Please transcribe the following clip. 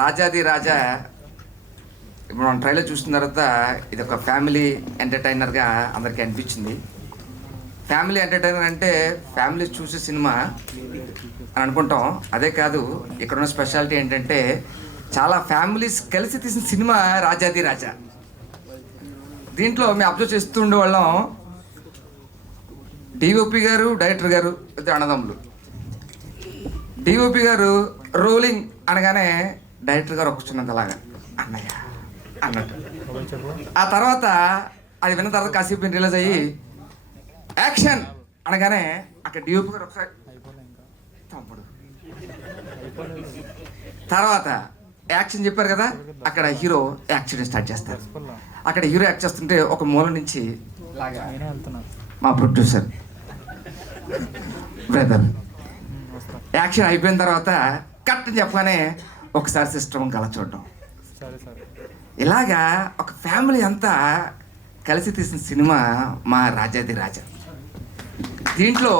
రాజాది రాజా ఇప్పుడు మనం ట్రైలర్ చూసిన తర్వాత ఇది ఒక ఫ్యామిలీ ఎంటర్టైనర్గా అందరికీ అనిపించింది. ఫ్యామిలీ ఎంటర్టైనర్ అంటే ఫ్యామిలీ చూసే సినిమా అని అనుకుంటాం. అదే కాదు, ఇక్కడ ఉన్న స్పెషాలిటీ ఏంటంటే చాలా ఫ్యామిలీస్ కలిసి తీసిన సినిమా రాజాది రాజా. దీంట్లో మేము అబ్జర్వ్ చేస్తూ ఉండేవాళ్ళం, డిఓపి గారు డైరెక్టర్ గారు ఇద్దరు అన్నదమ్ములు. డిఓపి గారు రోలింగ్ అనగానే డైరెక్టర్ గారు ఒకచున్నంతలాగా అన్నయ్య అన్నట్టు. ఆ తర్వాత అది విన్న తర్వాత కాసేపు రిలీజ్ అయ్యి యాక్షన్ అనగానే అక్కడ డిఓపి గారు ఒకసారి తమ్ముడు, తర్వాత యాక్షన్ చెప్పారు కదా, అక్కడ హీరో యాక్షన్ స్టార్ట్ చేస్తారు. అక్కడ హీరో యాక్ట్ చేస్తుంటే ఒక మూల నుంచి లాగా మా ప్రొడ్యూసర్ బ్రదర్ యాక్షన్ అయిపోయిన తర్వాత కట్ అని చెప్పగానే ఒకసారి సిస్టమ్ కల చూడడం. ఇలాగా ఒక ఫ్యామిలీ అంతా కలిసి తీసిన సినిమా మా రాజాది రాజా. దీంట్లో